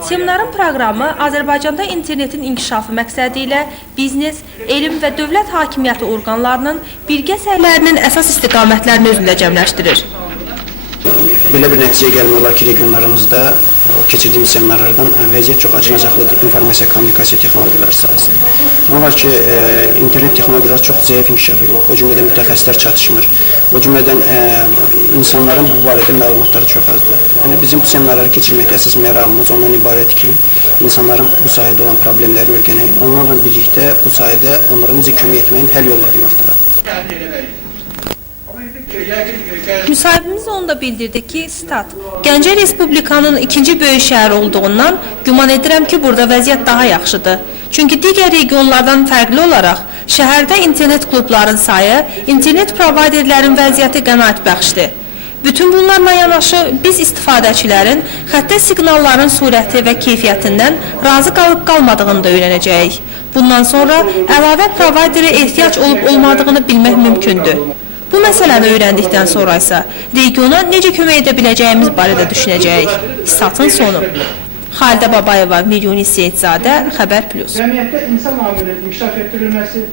Seminarın proqramı Azərbaycanda internetin inkişafı məqsədi ilə biznes, elm və dövlət hakimiyyəti orqanlarının birgə səylərinin əsas istiqamətlərini özündə cəmləşdirir. Belə bir nəticəyə gəlmək olar ki, regionlarımızda keçirdiyimiz seminarlardan vəziyyət çox acınacaqlıdır informasiya kommunikasiya texnologiyaları sahəsində. Demək olar ki, internet texnologiyaları çox zəif inkişaf edir. O cümlədən mütəxəssislər çatışmır. O cümlədən insanların bu barədə məlumatları çox azdır. Yəni bizim bu seminarları keçirməkdə əsas məramımız ondan ibarətdir ki, insanların bu sahədə olan problemləri öyrənək, onlarla birlikdə bu sahədə onlara necə kömək etməyin həll yollarını axtaraq. Müsahibimiz onu da bildirdi ki, stat, Gəncə Respublikanın ikinci böyük şəhər olduğundan güman edirəm ki, burada vəziyyət daha yaxşıdır. Çünki digər regionlardan fərqli olaraq, şəhərdə internet klubların sayı, internet provayderlərin vəziyyəti qənaətbəxşdir. Bütün bunlarla yanaşı, biz istifadəçilərin xəttə siqnalların surəti və keyfiyyətindən razı qalıb qalmadığını da öyrənəcəyik. Bundan sonra əlavə provayderə ehtiyac olub-olmadığını bilmək mümkündür. Bu məsələni öyrəndikdən sonra isə regiona necə kömək edə biləcəyimiz barədə düşünəcəyik. Statın sonu. Xalidə Babayeva, Milyoni Seyidzadə, Xəbər Plus. Cəmiyyətdə insan amilinin inkişaf etdirilməsi,